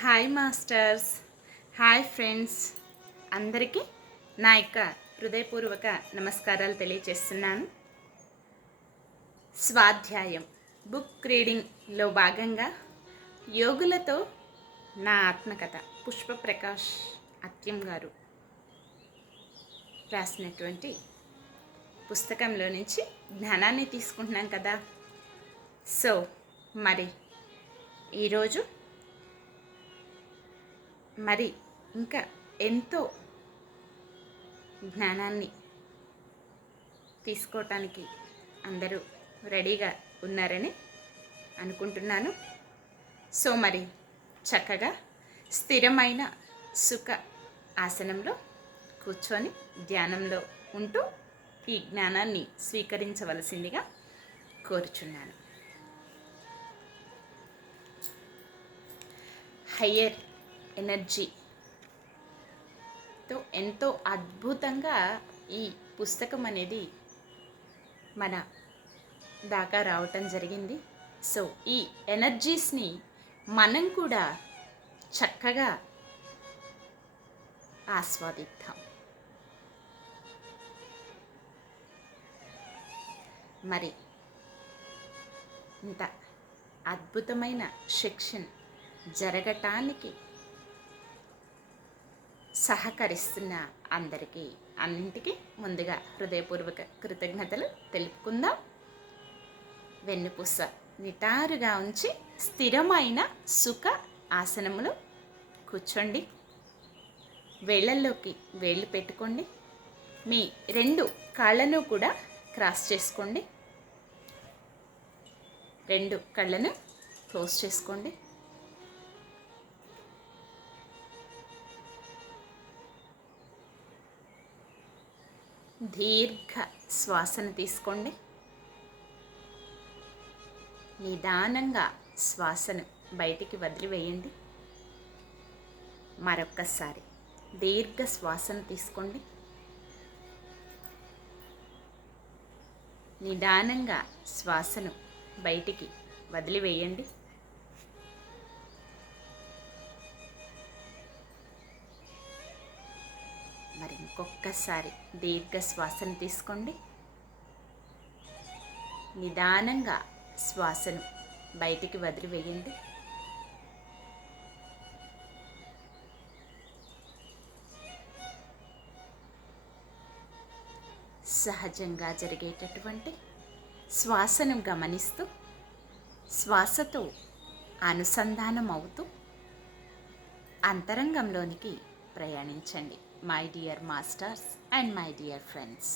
Hi masters, hi friends, అందరికీ నా యొక్క హృదయపూర్వక నమస్కారాలు తెలియజేస్తున్నాను. స్వాధ్యాయం బుక్ రీడింగ్లో భాగంగా యోగులతో నా ఆత్మకథ పుష్పప్రకాష్ అత్యం గారు రాసినటువంటి పుస్తకంలో నుంచి జ్ఞానాన్ని తీసుకుంటున్నాం కదా. సో మరి ఈరోజు ఇంకా ఎంతో జ్ఞానాన్ని తీసుకోవటానికి అందరూ రెడీగా ఉన్నారని అనుకుంటున్నాను. సో చక్కగా స్థిరమైన సుఖ ఆసనంలో కూర్చొని ధ్యానంలో ఉంటూ ఈ జ్ఞానాన్ని స్వీకరించవలసిందిగా కోరుచున్నాను. హయ్యర్ ఎనర్జీతో ఎంతో అద్భుతంగా ఈ పుస్తకం అనేది మన దాకా రావటం జరిగింది. సో ఈ ఎనర్జీస్ని మనం కూడా చక్కగా ఆస్వాదిద్దాం. ఇంత అద్భుతమైన సెక్షన్ జరగటానికి సహకరిస్తున్న అందరికీ అన్నింటికీ ముందుగా హృదయపూర్వక కృతజ్ఞతలు తెలుపుకుందాం. వెన్నుపూస నిటారుగా ఉంచి స్థిరమైన సుఖ ఆసనములో కూర్చోండి. వేళ్ళల్లోకి వేళ్ళు పెట్టుకోండి. మీ రెండు కాళ్ళను కూడా క్రాస్ చేసుకోండి. రెండు కళ్ళను క్లోజ్ చేసుకోండి. దీర్ఘ శ్వాసను తీసుకోండి. నిదానంగా శ్వాసను బయటికి వదిలివేయండి. మరొక్కసారి దీర్ఘ శ్వాసను తీసుకోండి. నిదానంగా శ్వాసను బయటికి వదిలివేయండి. ఇంకొక్కసారి దీర్ఘ శ్వాసను తీసుకోండి. నిదానంగా శ్వాసను బయటికి వదిలివేయండి. సహజంగా జరిగేటటువంటి శ్వాసను గమనిస్తూ శ్వాసతో అనుసంధానం అవుతూ అంతరంగంలోనికి ప్రయాణించండి. My dear masters and my dear friends.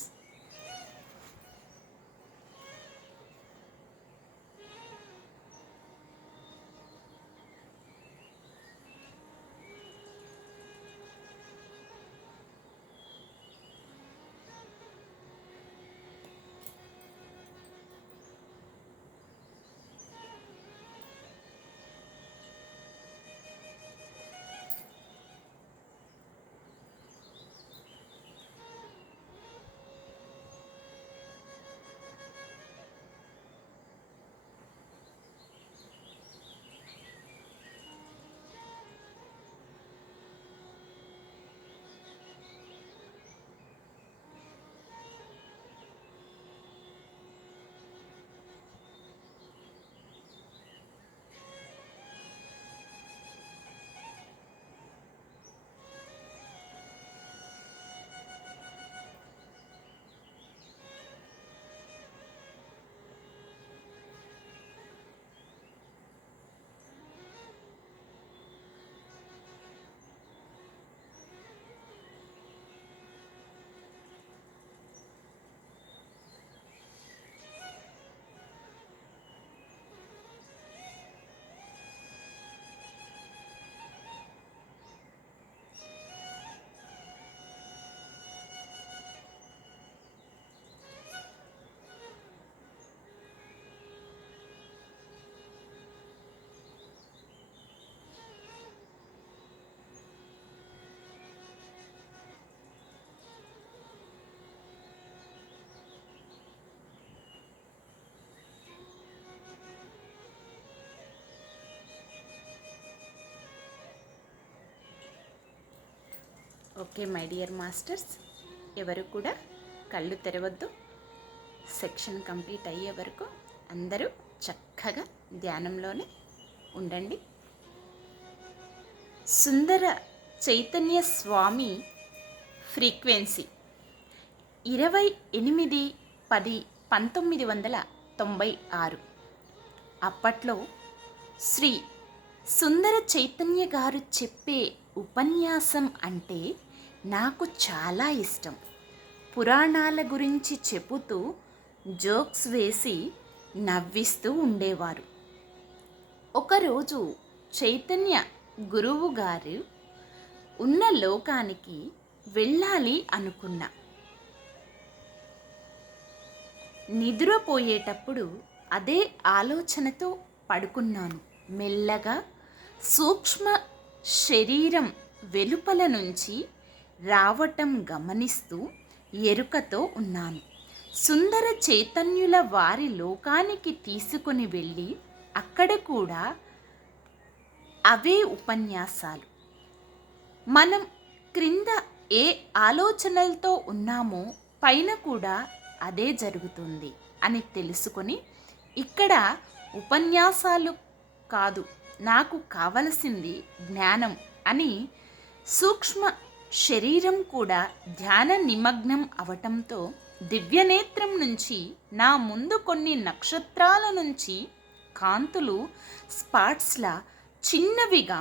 Okay my dear masters, ఎవరు కూడా కళ్ళు తెరవద్దు. సెక్షన్ కంప్లీట్ అయ్యే వరకు అందరూ చక్కగా ధ్యానంలోనే ఉండండి. సుందర చైతన్య స్వామి ఫ్రీక్వెన్సీ 28/10/1996. అప్పట్లో శ్రీ సుందర చైతన్య గారు చెప్పే ఉపన్యాసం అంటే నాకు చాలా ఇష్టం. పురాణాల గురించి చెబుతూ జోక్స్ వేసి నవ్విస్తూ ఉండేవారు. ఒకరోజు చైతన్య గురువు గారు ఉన్న లోకానికి వెళ్ళాలి అనుకున్నా. నిద్రపోయేటప్పుడు అదే ఆలోచనతో పడుకున్నాను. మెల్లగా సూక్ష్మ శరీరం వెలుపల నుంచి రావటం గమనిస్తూ ఎరుకతో ఉన్నాను. సుందర చైతన్యుల వారి లోకానికి తీసుకుని వెళ్ళి అక్కడ కూడా అవే ఉపన్యాసాలు. మనం క్రింద ఏ ఆలోచనలతో ఉన్నామో పైన కూడా అదే జరుగుతుంది అని తెలుసుకొని, ఇక్కడ ఉపన్యాసాలు కాదు, నాకు కావలసింది జ్ఞానం అని సూక్ష్మ శరీరం కూడా ధ్యాన నిమగ్నం అవటంతో దివ్యనేత్రం నుంచి నా ముందు కొన్ని నక్షత్రాల నుంచి కాంతులు స్పాట్స్లా చిన్నవిగా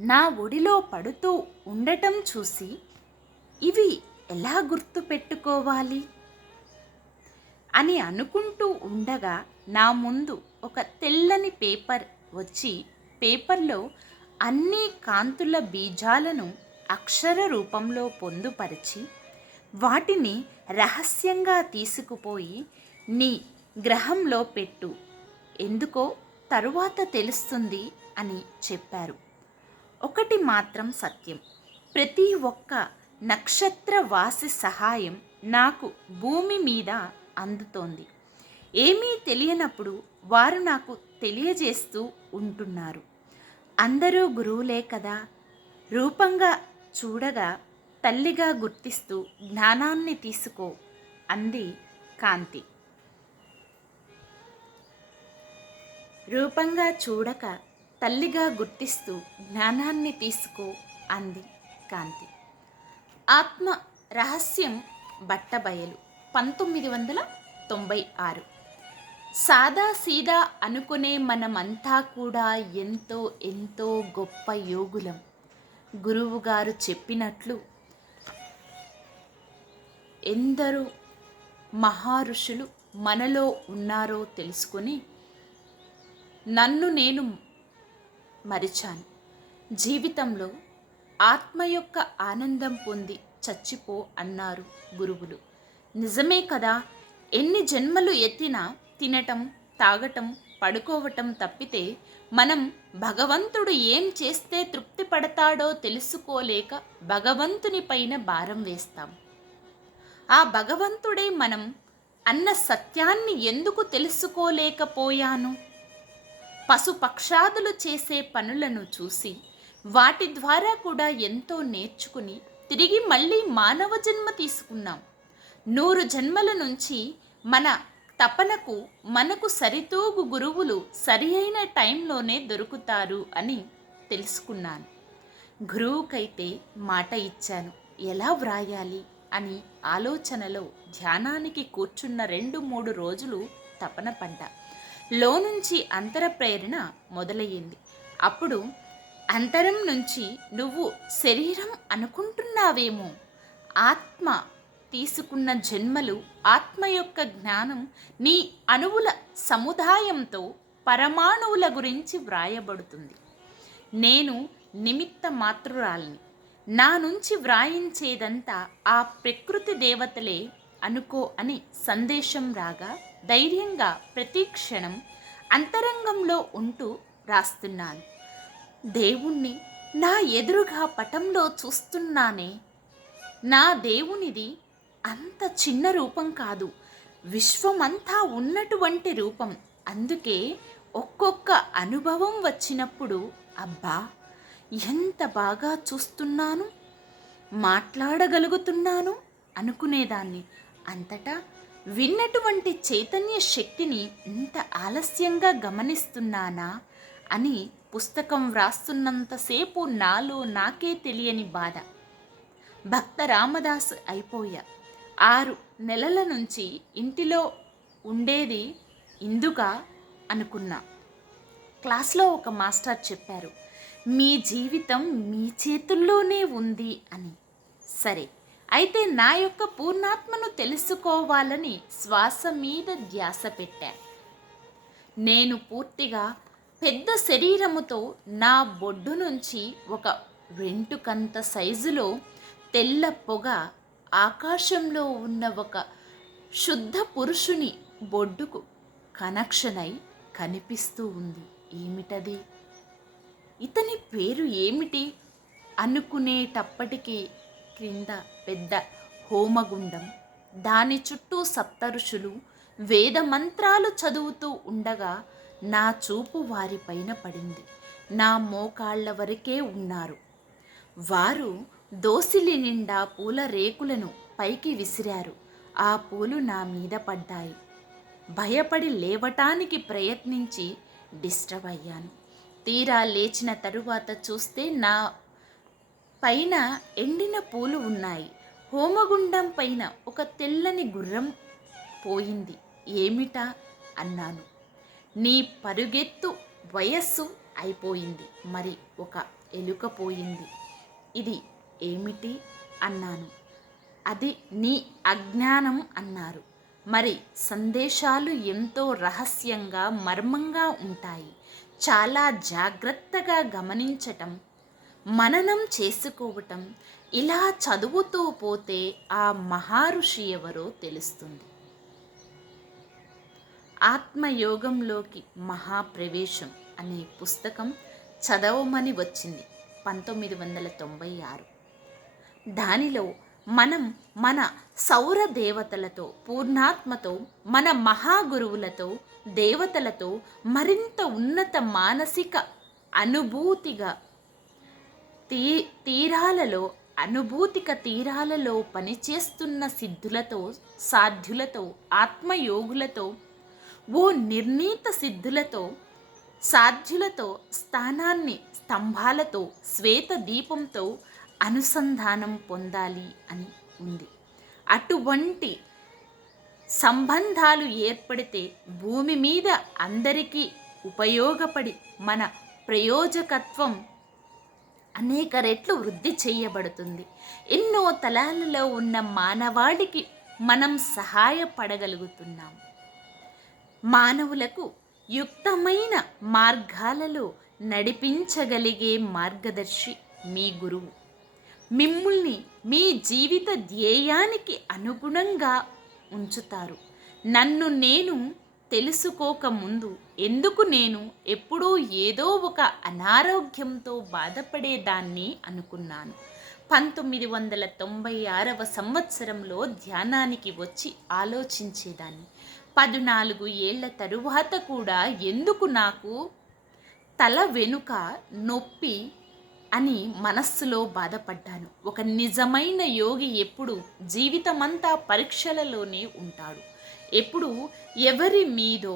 నా ఒడిలో పడుతూ ఉండటం చూసి, ఇవి ఎలా గుర్తుపెట్టుకోవాలి అని అనుకుంటూ ఉండగా నా ముందు ఒక తెల్లని పేపర్ వచ్చి, పేపర్లో అన్ని కాంతుల బీజాలను అక్షర రూపంలో పొందుపరిచి వాటిని రహస్యంగా తీసుకుపోయి నీ గ్రహంలో పెట్టు, ఎందుకో తరువాత తెలుస్తుంది అని చెప్పారు. ఒకటి మాత్రం సత్యం, ప్రతి ఒక్క నక్షత్రవాసి సహాయం నాకు భూమి మీద అందుతోంది. ఏమీ తెలియనప్పుడు వారు నాకు తెలియజేస్తూ ఉంటున్నారు. అందరూ గురువులే కదా, రూపంగా చూడగా తల్లిగా గుర్తిస్తూ జ్ఞానాన్ని తీసుకో అంది కాంతి. రూపంగా చూడక తల్లిగా గుర్తిస్తూ జ్ఞానాన్ని తీసుకో అంది కాంతి. ఆత్మ రహస్యం బట్టబయలు 1996. సాదా సీదా అనుకునే మనమంతా కూడా ఎంతో ఎంతో గొప్ప యోగులం. గురువుగారు చెప్పినట్లు ఎందరో మహారుషులు మనలో ఉన్నారో తెలుసుకొని నన్ను నేను మరిచాను. జీవితంలో ఆత్మ యొక్క ఆనందం పొంది చచ్చిపో అన్నారు గురువులు. నిజమే కదా, ఎన్ని జన్మలు ఎత్తినా తినటం, తాగటం, పడుకోవటం తప్పితే మనం భగవంతుడు ఏం చేస్తే తృప్తి పడతాడో తెలుసుకోలేక భగవంతుని పైన భారం వేస్తాం. ఆ భగవంతుడే మనం అన్న సత్యాన్ని ఎందుకు తెలుసుకోలేకపోయాను? పశుపక్షాదులు చేసే పనులను చూసి వాటి ద్వారా కూడా ఎంతో నేర్చుకుని తిరిగి మళ్ళీ మానవ జన్మ తీసుకున్నాం. 100 జన్మల నుంచి మన తపనకు మనకు సరితూగు గురువులు సరి అయిన టైంలోనే దొరుకుతారు అని తెలుసుకున్నాను. గురువుకైతే మాట ఇచ్చాను, ఎలా వ్రాయాలి అని ఆలోచనలో ధ్యానానికి కూర్చున్న 2-3 రోజులు తపన పడ్డా. లోనుంచి అంతర ప్రేరణ మొదలయ్యింది. అప్పుడు అంతరం నుంచి నువ్వు శరీరం అనుకుంటున్నావేమో, ఆత్మ తీసుకున్న జన్మలు, ఆత్మ యొక్క జ్ఞానం నీ అణువుల సముదాయంతో పరమాణువుల గురించి వ్రాయబడుతుంది. నేను నిమిత్త మాత్రురాల్ని. నా నుంచి వ్రాయించేదంతా ఆ ప్రకృతి దేవతలే అనుకో అని సందేశం రాగా ధైర్యంగా ప్రతి క్షణం అంతరంగంలో ఉంటూ రాస్తున్నాను. దేవుణ్ణి నా ఎదురుగా పటంలో చూస్తున్నానే. నా దేవునిది అంత చిన్న రూపం కాదు, విశ్వమంతా ఉన్నటువంటి రూపం. అందుకే ఒక్కొక్క అనుభవం వచ్చినప్పుడు అబ్బా ఎంత బాగా చూస్తున్నాను, మాట్లాడగలుగుతున్నాను అనుకునేదాన్ని. అంతటా విన్నటువంటి చైతన్య శక్తిని ఇంత ఆలస్యంగా గమనిస్తున్నానా అని పుస్తకం వ్రాస్తున్నంతసేపు నాలో నాకే తెలియని బాధ. భక్త రామదాస్ అయిపోయా. 6 నెలల నుంచి ఇంటిలో ఉండేది ఇందుక అనుకున్నా. క్లాస్లో ఒక మాస్టర్ చెప్పారు, మీ జీవితం మీ చేతుల్లోనే ఉంది అని. సరే, అయితే నా యొక్క పూర్ణాత్మను తెలుసుకోవాలని శ్వాస మీద ధ్యాస పెట్టా. నేను పూర్తిగా పెద్ద శరీరముతో నా బొడ్డు నుంచి ఒక వెంటుకంత సైజులో తెల్ల పొగ ఆకాశంలో ఉన్న ఒక శుద్ధ పురుషుని బొడ్డుకు కనెక్షన్ అయి కనిపిస్తూ ఉంది. ఏమిటది? ఇతని పేరు ఏమిటి అనుకునేటప్పటికీ క్రింద పెద్ద హోమగుండం, దాని చుట్టూ సప్తఋషులు వేద మంత్రాలు చదువుతూ ఉండగా నా చూపు వారిపైన పడింది. నా మోకాళ్ళ వరకే ఉన్నారు. వారు దోసిలి నిండా పూల రేకులను పైకి విసిరారు. ఆ పూలు నా మీద పడ్డాయి. భయపడి లేవటానికి ప్రయత్నించి డిస్టర్బ్ అయ్యాను. తీరా లేచిన తరువాత చూస్తే నా పైన ఎండిన పూలు ఉన్నాయి. హోమగుండం పైన ఒక తెల్లని గుర్రం పోయింది. ఏమిటా అన్నాను. నీ పరుగెత్తు వయస్సు అయిపోయింది, మరి ఒక ఎలుక పోయింది. ఇది ఏమిటి అన్నాను. అది నీ అజ్ఞానం అన్నారు. మరి సందేశాలు ఎంతో రహస్యంగా మర్మంగా ఉంటాయి. చాలా జాగ్రత్తగా గమనించటం, మననం చేసుకోవటం, ఇలా చదువుతూ పోతే ఆ మహర్షి ఎవరో తెలుస్తుంది. ఆత్మయోగంలోకి మహాప్రవేశం అనే పుస్తకం చదవమని వచ్చింది 1996. దానిలో మనం మన సౌర దేవతలతో, పూర్ణాత్మతో, మన మహాగురువులతో, దేవతలతో మరింత ఉన్నత మానసిక అనుభూతిక తీరాలలో పనిచేస్తున్న సిద్ధులతో, సాధ్యులతో, ఆత్మయోగులతో, ఓ నిర్ణీత సిద్ధులతో, సాధ్యులతో, స్థానాన్ని స్తంభాలతో, శ్వేత దీపంతో అనుసంధానం పొందాలి అని ఉంది. అటువంటి సంబంధాలు ఏర్పడితే భూమి మీద అందరికీ ఉపయోగపడి మన ప్రయోజకత్వం అనేక రెట్లు వృద్ధి చేయబడుతుంది. ఎన్నో తలాలలో ఉన్న మానవాళికి మనం సహాయపడగలుగుతున్నాం. మానవులకు యుక్తమైన మార్గాలలో నడిపించగలిగే మార్గదర్శి మీ గురువు. మిమ్ముల్ని మీ జీవిత ధ్యేయానికి అనుగుణంగా ఉంచుతారు. నన్ను నేను తెలుసుకోకముందు ఎందుకు నేను ఎప్పుడూ ఏదో ఒక అనారోగ్యంతో బాధపడేదాన్ని అనుకున్నాను. 1996వ సంవత్సరంలో ధ్యానానికి వచ్చి ఆలోచించేదాన్ని. 14 ఏళ్ల తరువాత కూడా ఎందుకు నాకు తల వెనుక నొప్పి అని మనస్సులో బాధపడ్డాను. ఒక నిజమైన యోగి ఎప్పుడు జీవితమంతా పరీక్షలలోనే ఉంటాడు. ఎప్పుడు ఎవరి మీదో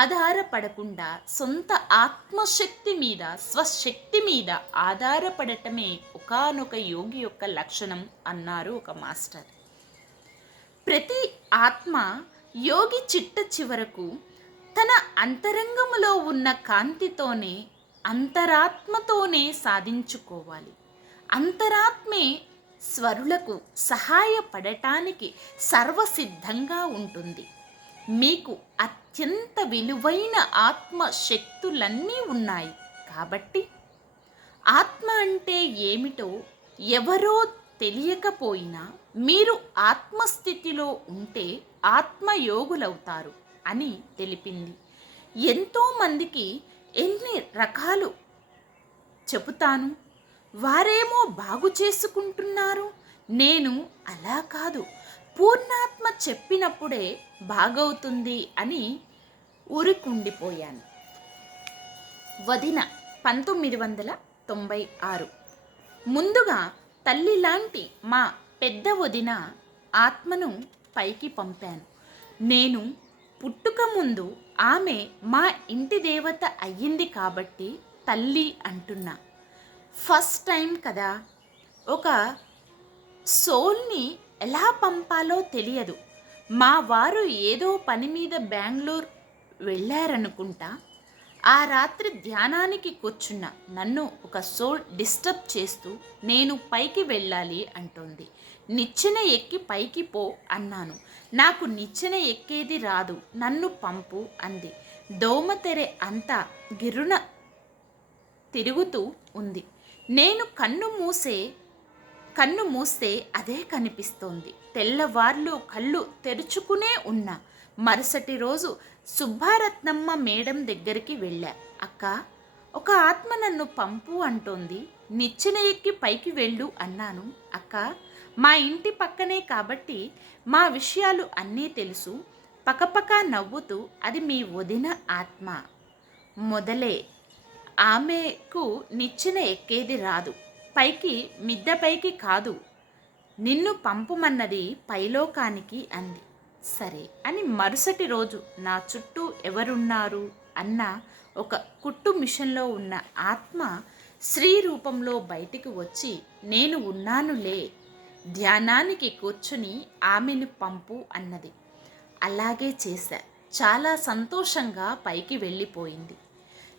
ఆధారపడకుండా సొంత ఆత్మశక్తి మీద, స్వశక్తి మీద ఆధారపడటమే ఒకానొక యోగి యొక్క లక్షణం అన్నారు ఒక మాస్టర్. ప్రతి ఆత్మ యోగి చిట్ట చివరకు తన అంతరంగములో ఉన్న కాంతితోనే, అంతరాత్మతోనే సాధించుకోవాలి. అంతరాత్మే స్వరులకు సహాయపడటానికి సర్వసిద్ధంగా ఉంటుంది. మీకు అత్యంత విలువైన ఆత్మ శక్తులన్నీ ఉన్నాయి. కాబట్టి ఆత్మ అంటే ఏమిటో ఎవరో తెలియకపోయినా మీరు ఆత్మస్థితిలో ఉంటే ఆత్మయోగులవుతారు అని తెలిపింది. ఎంతోమందికి ఎన్ని రకాలు చెబుతాను, వారేమో బాగు చేసుకుంటున్నారు. నేను అలా కాదు, పూర్ణాత్మ చెప్పినప్పుడే బాగవుతుంది అని ఊరికుండిపోయాను. వదిన 1996 ముందుగా తల్లి లాంటి మా పెద్ద వదిన ఆత్మను పైకి పంపాను. నేను పుట్టుక ముందు ఆమె మా ఇంటి దేవత అయ్యింది కాబట్టి తల్లి అంటున్నా. ఫస్ట్ టైం కదా, ఒక సోల్ని ఎలా పంపాలో తెలియదు. మా వారు ఏదో పని మీద బెంగళూరు వెళ్ళారనుకుంటా. ఆ రాత్రి ధ్యానానికి కూర్చున్న నన్ను ఒక సోల్ డిస్టర్బ్ చేస్తూ నేను పైకి వెళ్ళాలి అంటోంది. నిచ్చెన ఎక్కి పైకి పో అన్నాను. నాకు నిచ్చెన ఎక్కేది రాదు, నన్ను పంపు అంది. దోమతెరె అంతా గిర్రున తిరుగుతూ ఉంది. నేను కన్ను మూస్తే అదే కనిపిస్తోంది. తెల్లవార్లు కళ్ళు తెరుచుకునే ఉన్నా. మరుసటి రోజు సుబ్బారత్నమ్మ మేడం దగ్గరికి వెళ్ళా. అక్క, ఒక ఆత్మ నన్ను పంపు అంటోంది, నిచ్చెన ఎక్కి పైకి వెళ్ళు అన్నాను. అక్క, మా ఇంటి పక్కనే కాబట్టి మా విషయాలు అన్నీ తెలుసు. పకపక నవ్వుతూ, అది మీ వదిన ఆత్మ మొదలే, ఆమెకు నిచ్చెన ఎక్కేది రాదు, పైకి మిద్దెపైకి కాదు, నిన్ను పంపుమన్నది పైలోకానికి అంది. సరే అని మరుసటి రోజు నా చుట్టూ ఎవరున్నారు అన్న ఒక కుట్టు మిషన్లో ఉన్న ఆత్మ స్త్రీ రూపంలో బయటికి వచ్చి, నేను ఉన్నానులే, ధ్యానానికి కూర్చుని ఆమెను పంపు అన్నది. అలాగే చేశా. చాలా సంతోషంగా పైకి వెళ్ళిపోయింది.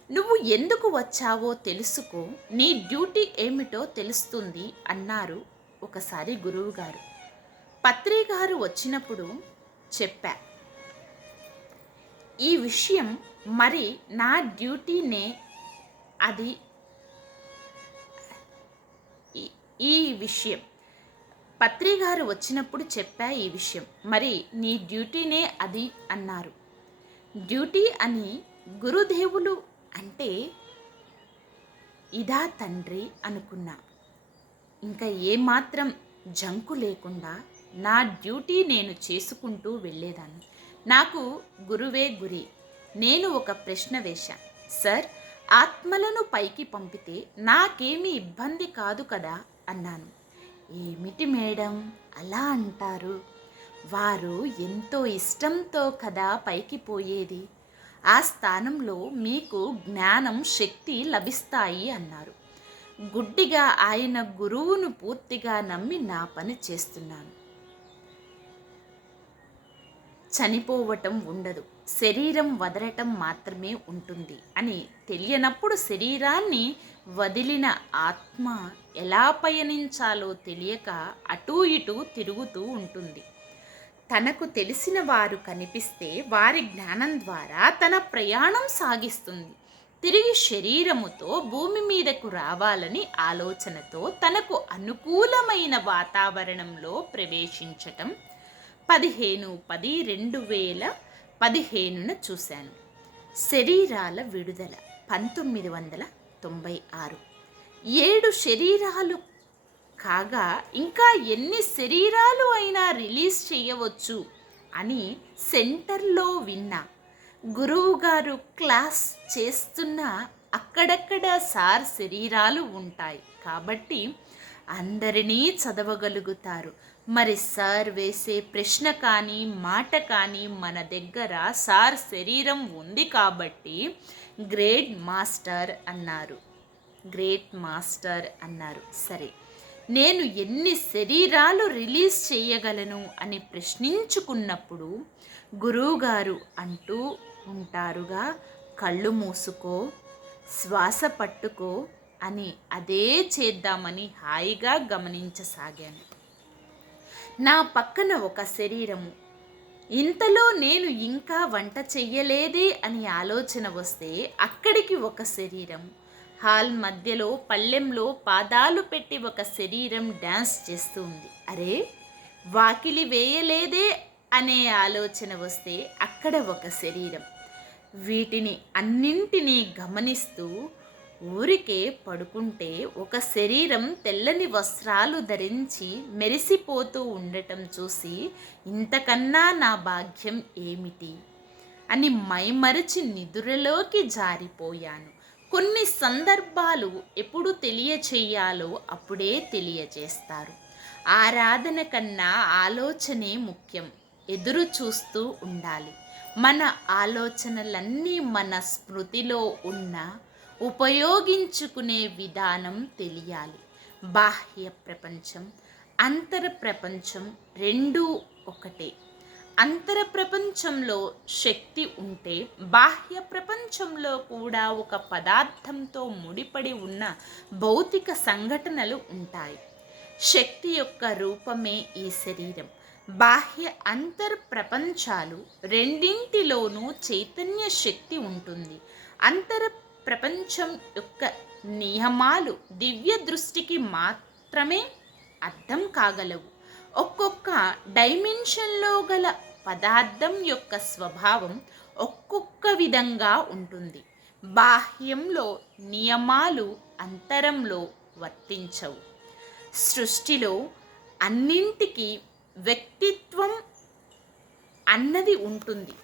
నువ్వు ఎందుకు వచ్చావో తెలుసుకో, నీ డ్యూటీ ఏమిటో తెలుస్తుంది అన్నారు ఒకసారి గురువుగారు. పత్రి గారు వచ్చినప్పుడు చెప్పా ఈ విషయం. మరి నా డ్యూటీనే అది. ఈ విషయం పత్రి గారు వచ్చినప్పుడు చెప్పా ఈ విషయం. మరి నీ డ్యూటీనే అది అన్నారు. డ్యూటీ అని గురుదేవులు అంటే ఇదా తండ్రి అనుకున్నా. ఇంకా ఏమాత్రం జంకు లేకుండా నా డ్యూటీ నేను చేసుకుంటూ వెళ్ళేదాన్ని. నాకు గురువే గురి. నేను ఒక ప్రశ్న వేశా, సార్, ఆత్మలను పైకి పంపితే నాకేమీ ఇబ్బంది కాదు కదా అన్నాను. ఏమిటి మేడం అలా అంటారు, వారు ఎంతో ఇష్టంతో కదా పైకి పోయేది, ఆ స్థానంలో మీకు జ్ఞానం శక్తి లభిస్తాయి అన్నారు. గుడ్డిగా ఆయన గురువును పూర్తిగా నమ్మి నా పని చేస్తున్నాను. చనిపోవటం ఉండదు, శరీరం వదలటం మాత్రమే ఉంటుంది అని తెలియనప్పుడు శరీరాన్ని వదిలిన ఆత్మ ఎలా పయనించాలో తెలియక అటూ ఇటూ తిరుగుతూ ఉంటుంది. తనకు తెలిసిన వారు కనిపిస్తే వారి జ్ఞానం ద్వారా తన ప్రయాణం సాగిస్తుంది. తిరిగి శరీరముతో భూమి మీదకు రావాలని ఆలోచనతో తనకు అనుకూలమైన వాతావరణంలో ప్రవేశించటం 15/10/2015 చూశాను. శరీరాల విడుదల 1996. 7 శరీరాలు కాగా ఇంకా ఎన్ని శరీరాలు అయినా రిలీజ్ చేయవచ్చు అని సెంటర్లో విన్నా. గురువుగారు క్లాస్ చేస్తున్న అక్కడక్కడ సార్ శరీరాలు ఉంటాయి కాబట్టి అందరినీ చదవగలుగుతారు. మరి సార్ వేసే ప్రశ్న కానీ మాట కానీ మన దగ్గర సార్ శరీరం ఉంది కాబట్టి గ్రేట్ మాస్టర్ అన్నారు. సరే, నేను ఎన్ని శరీరాలు రిలీజ్ చేయగలను అని ప్రశ్నించుకున్నప్పుడు గురువుగారు అంటూ ఉంటారుగా, కళ్ళు మూసుకో, శ్వాస పట్టుకో అని. అదే చేద్దామని హాయిగా గమనించసాగాను. నా పక్కన ఒక శరీరము. ఇంతలో నేను ఇంకా వంట చెయ్యలేదే అని ఆలోచన వస్తే అక్కడికి ఒక శరీరం. హాల్ మధ్యలో పళ్ళెంలో పాదాలు పెట్టి ఒక శరీరం డ్యాన్స్ చేస్తూ ఉంది. అరే, వాకిలి వేయలేదే అనే ఆలోచన వస్తే అక్కడ ఒక శరీరం. వీటిని అన్నింటినీ గమనిస్తూ ఊరికే పడుకుంటే ఒక శరీరం తెల్లని వస్త్రాలు ధరించి మెరిసిపోతూ ఉండటం చూసి ఇంతకన్నా నా భాగ్యం ఏమిటి అని మైమరిచి నిదురలోకి జారిపోయాను. కొన్ని సందర్భాలు ఎప్పుడు తెలియచేయాలో అప్పుడే తెలియజేస్తారు. ఆరాధన కన్నా ఆలోచనే ముఖ్యం. ఎదురు చూస్తూ ఉండాలి. మన ఆలోచనలన్నీ మన స్మృతిలో ఉన్న ఉపయోగించుకునే విధానం తెలియాలి. బాహ్య ప్రపంచం, అంతర ప్రపంచం రెండూ ఒకటే. అంతర ప్రపంచంలో శక్తి ఉంటే బాహ్య ప్రపంచంలో కూడా ఒక పదార్థంతో ముడిపడి ఉన్న భౌతిక సంఘటనలు ఉంటాయి. శక్తి యొక్క రూపమే ఈ శరీరం. బాహ్య అంతర్ ప్రపంచాలు రెండింటిలోనూ చైతన్య శక్తి ఉంటుంది. అంతర ప్రపంచం యొక్క నియమాలు దివ్య దృష్టికి మాత్రమే అర్థం కాగలవు. ఒక్కొక్క డైమెన్షన్లో గల పదార్థం యొక్క స్వభావం ఒక్కొక్క విధంగా ఉంటుంది. బాహ్యంలో నియమాలు అంతరంలో వర్తించవు. సృష్టిలో అన్నింటికీ వ్యక్తిత్వం అన్నది ఉంటుంది.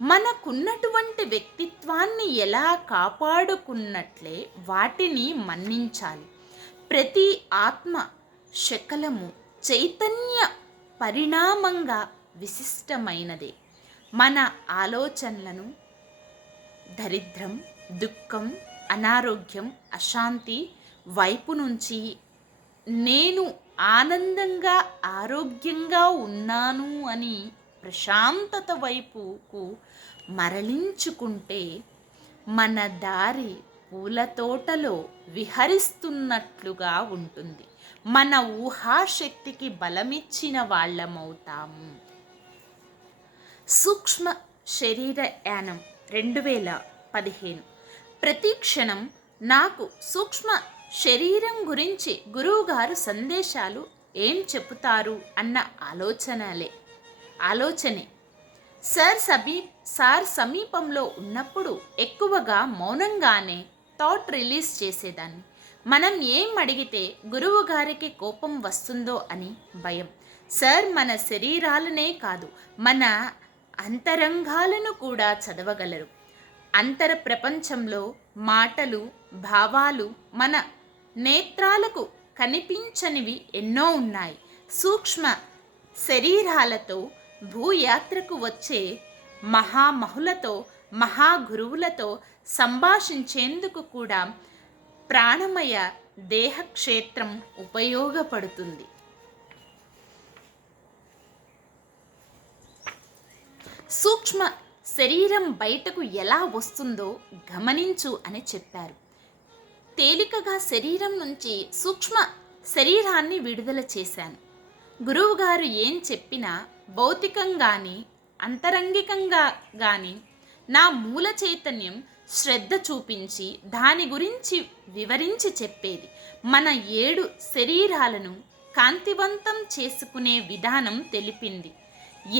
మనకున్నటువంటి వ్యక్తిత్వాన్ని ఎలా కాపాడుకున్నట్లే వాటిని మన్నించాలి. ప్రతి ఆత్మ శకలము చైతన్య పరిణామంగా విశిష్టమైనదే. మన ఆలోచనలను దరిద్రం, దుఃఖం, అనారోగ్యం, అశాంతి వైపు నుంచి నేను ఆనందంగా ఆరోగ్యంగా ఉన్నాను అని ప్రశాంతత వైపుకు మరలించుకుంటే మన దారి పూల తోటలో విహరిస్తున్నట్లుగా ఉంటుంది. మన ఊహాశక్తికి బలమిచ్చిన వాళ్ళమవుతాము. సూక్ష్మ శరీర యానం 2015. ప్రతి క్షణం నాకు సూక్ష్మ శరీరం గురించి గురువుగారు సందేశాలు ఏం చెబుతారు అన్న ఆలోచనే. సార్ సమీపంలో ఉన్నప్పుడు ఎక్కువగా మౌనంగానే థాట్ రిలీజ్ చేసేదాన్ని. మనం ఏం అడిగితే గురువు గారికి కోపం వస్తుందో అని భయం. సార్ మన శరీరాలనే కాదు, మన అంతరంగాలను కూడా చదవగలరు. అంతర ప్రపంచంలో మాటలు, భావాలు మన నేత్రాలకు కనిపించనివి ఎన్నో ఉన్నాయి. సూక్ష్మ శరీరాలతో భూయాత్రకు వచ్చే మహామహులతో, మహాగురువులతో సంభాషించేందుకు కూడా ప్రాణమయ దేహక్షేత్రం ఉపయోగపడుతుంది. సూక్ష్మ శరీరం బయటకు ఎలా వస్తుందో గమనించు అని చెప్పారు. తేలికగా శరీరం నుంచి సూక్ష్మ శరీరాన్ని విడుదల చేశాను. గురువుగారు ఏం చెప్పినా భౌతికంగాని అంతరంగికంగా కానీ నా మూల చైతన్యం శ్రద్ధ చూపించి దాని గురించి వివరించి చెప్పేది. మన 7 శరీరాలను కాంతివంతం చేసుకునే విధానం తెలిపింది.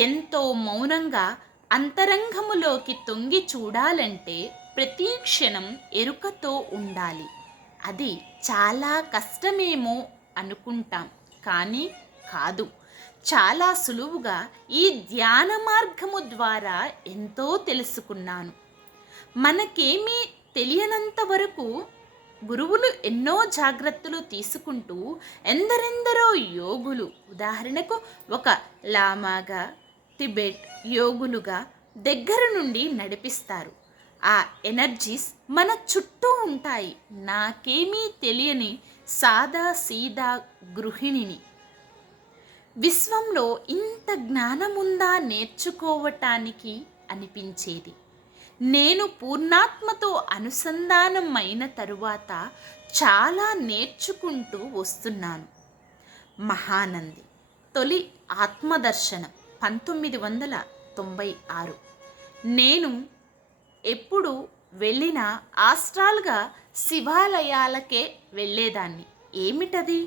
ఎంతో మౌనంగా అంతరంగములోకి తొంగి చూడాలంటే ప్రతి క్షణం ఎరుకతో ఉండాలి. అది చాలా కష్టమేమో అనుకుంటాం, కానీ కాదు. చాలా సులువుగా ఈ ధ్యాన మార్గము ద్వారా ఎంతో తెలుసుకున్నాను. మనకేమీ తెలియనంత వరకు గురువులు ఎన్నో జాగ్రత్తలు తీసుకుంటూ ఎందరెందరో యోగులు, ఉదాహరణకు ఒక లామాగా, టిబెట్ యోగులుగా దగ్గర నుండి నడిపిస్తారు. ఆ ఎనర్జీస్ మన చుట్టూ ఉంటాయి. నాకేమీ తెలియని సాదా సీదా గృహిణిని. విశ్వంలో ఇంత జ్ఞానముందా నేర్చుకోవటానికి అనిపించేది. నేను పూర్ణాత్మతో అనుసంధానం అయిన తరువాత చాలా నేర్చుకుంటూ వస్తున్నాను. మహానంది తొలి ఆత్మదర్శనం 1996. నేను ఎప్పుడు వెళ్ళినా ఆస్ట్రాల్గా శివాలయాలకే వెళ్ళేదాన్ని. ఏమిటది?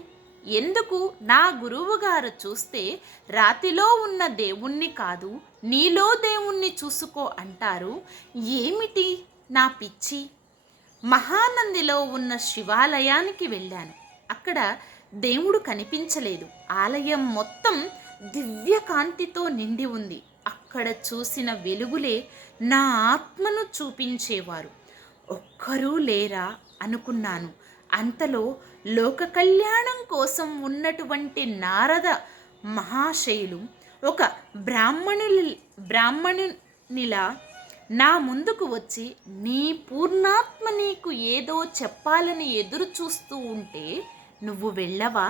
ఎందుకు? నా గురువుగారు చూస్తే రాతిలో ఉన్న దేవుణ్ణి కాదు, నీలో దేవుణ్ణి చూసుకో అంటారు. ఏమిటి నా పిచ్చి? మహానందిలో ఉన్న శివాలయానికి వెళ్ళాను. అక్కడ దేవుడు కనిపించలేదు. ఆలయం మొత్తం దివ్య కాంతితో నిండి ఉంది. అక్కడ చూసిన వెలుగులే నా ఆత్మను చూపించేవారు. ఒక్కరూ లేరా అనుకున్నాను. అంతలో లోక కళ్యాణం కోసం ఉన్నటువంటి నారద మహాశయులు ఒక బ్రాహ్మణునిలా నా ముందుకు వచ్చి, నీ పూర్ణాత్మ నీకు ఏదో చెప్పాలని ఎదురు చూస్తూ ఉంటే నువ్వు వెళ్ళవా?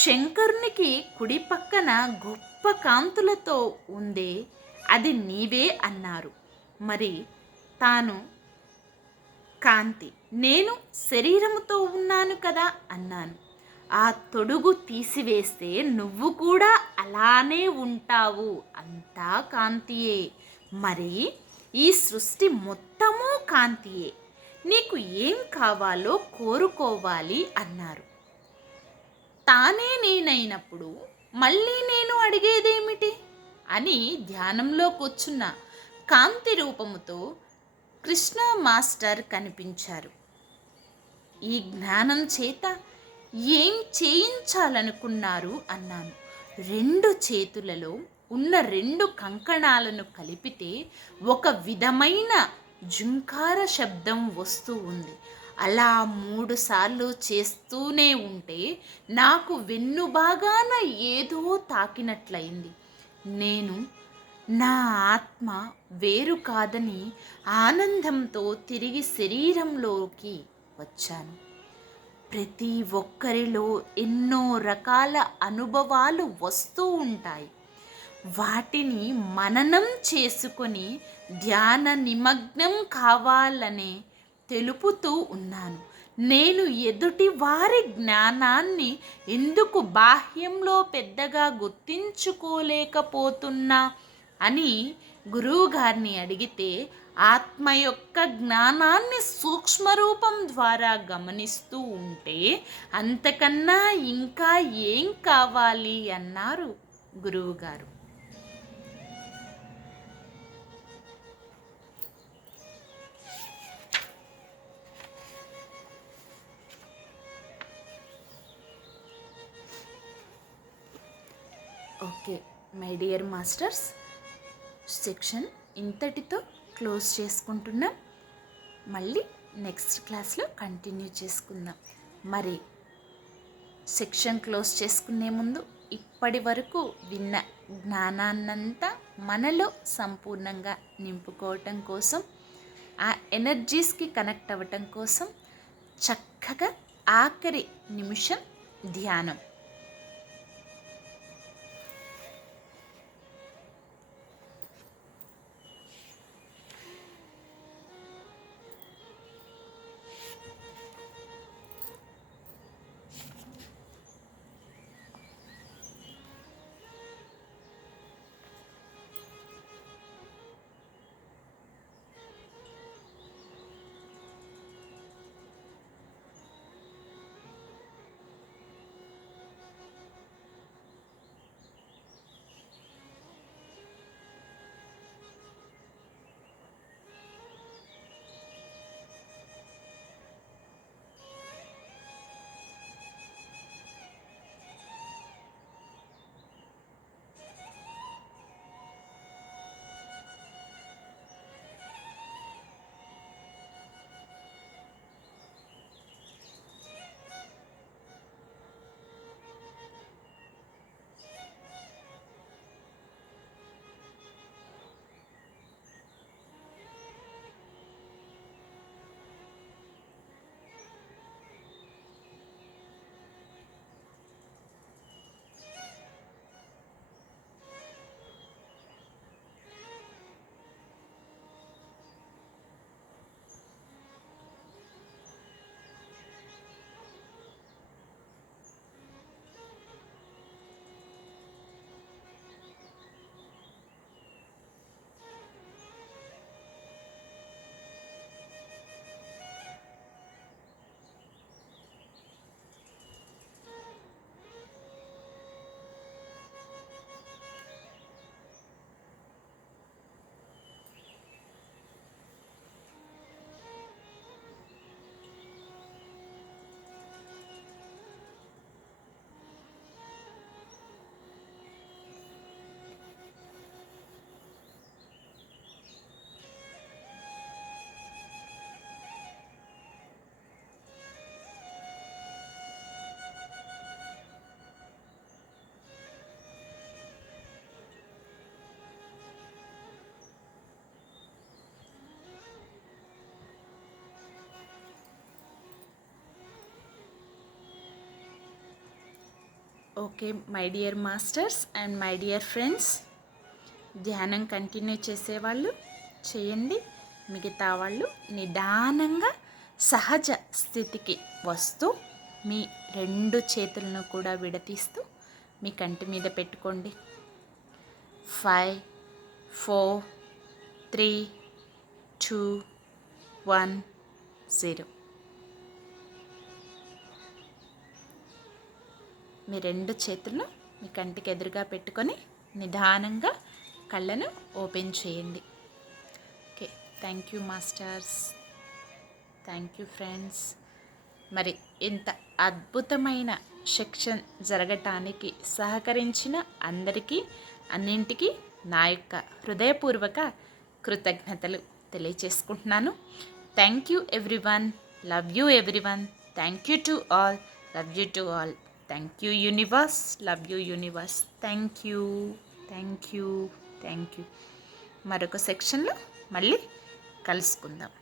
శంకరునికి కుడి పక్కన గొప్ప కాంతులతో ఉందే, అది నీవే అన్నారు. మరి తాను కాంతి, నేను శరీరముతో ఉన్నాను కదా అన్నాను. ఆ తొడుగు తీసివేస్తే నువ్వు కూడా అలానే ఉంటావు, అంతా కాంతియే. మరి ఈ సృష్టి మొత్తము కాంతియే, నీకు ఏం కావాలో కోరుకోవాలి అన్నారు. తానే నేనైనప్పుడు మళ్ళీ నేను అడిగేదేమిటి అని ధ్యానంలో కూర్చున్న కాంతి రూపముతో కృష్ణ మాస్టర్ కనిపించారు. ఈ జ్ఞానం చేత ఏం చేయించాలనుకున్నారు అన్నాను. 2 చేతులలో ఉన్న 2 కంకణాలను కలిపితే ఒక విధమైన జుంకార శబ్దం వస్తూ ఉంది. అలా 3 సార్లు చేస్తూనే ఉంటే నాకు వెన్నుబాగాన ఏదో తాకినట్లయింది. నేను నా ఆత్మ వేరు కాదని ఆనందంతో తిరిగి శరీరంలోకి వచ్చాను. ప్రతి ఒక్కరిలో ఎన్నో రకాల అనుభవాలు వస్తూ ఉంటాయి. వాటిని మననం చేసుకొని ధ్యాన నిమగ్నం కావాలనే తెలుపుతూ ఉన్నాను. నేను ఎదుటి వారి జ్ఞానాన్ని ఎందుకు బాహ్యంలో పెద్దగా గుర్తించుకోలేకపోతున్నా అని గురువుగారిని అడిగితే, ఆత్మ యొక్క జ్ఞానాన్ని సూక్ష్మరూపం ద్వారా గమనిస్తూ ఉంటే అంతకన్నా ఇంకా ఏం కావాలి అన్నారు గురువుగారు. Okay my dear masters, section ఇంతటితో క్లోజ్ చేసుకుంటున్నాం. మళ్ళీ నెక్స్ట్ క్లాస్లో కంటిన్యూ చేసుకుందాం. మరి సెక్షన్ క్లోజ్ చేసుకునే ముందు ఇప్పటి వరకు విన్న జ్ఞానాన్నంతా మనలో సంపూర్ణంగా నింపుకోవటం కోసం, ఆ ఎనర్జీస్కి కనెక్ట్ అవ్వటం కోసం చక్కగా ఆఖరి నిమిషం ధ్యానం. Okay my dear masters and my dear friends, ధ్యానం కంటిన్యూ చేసేవాళ్ళు చేయండి. మిగతా వాళ్ళు నిదానంగా సహజ స్థితికి వస్తూ మీ 2 చేతులను కూడా విడతీస్తూ మీ కంటి మీద పెట్టుకోండి. 5 4 3 2 1 0. మీ 2 చేతులను మీ కంటికి ఎదురుగా పెట్టుకొని నిదానంగా కళ్ళను ఓపెన్ చేయండి. Okay, thank you masters, thank you friends. మరి ఇంత అద్భుతమైన సెక్షన్ జరగటానికి సహకరించిన అందరికీ అన్నింటికీ నా యొక్క హృదయపూర్వక కృతజ్ఞతలు తెలియచేసుకుంటున్నాను. Thank you everyone, love you everyone, thank you to all, love you to all. Thank you universe, love you universe, thank you, thank you, thank you. మరొక సెక్షన్లో మళ్ళీ కలుసుకుందాం.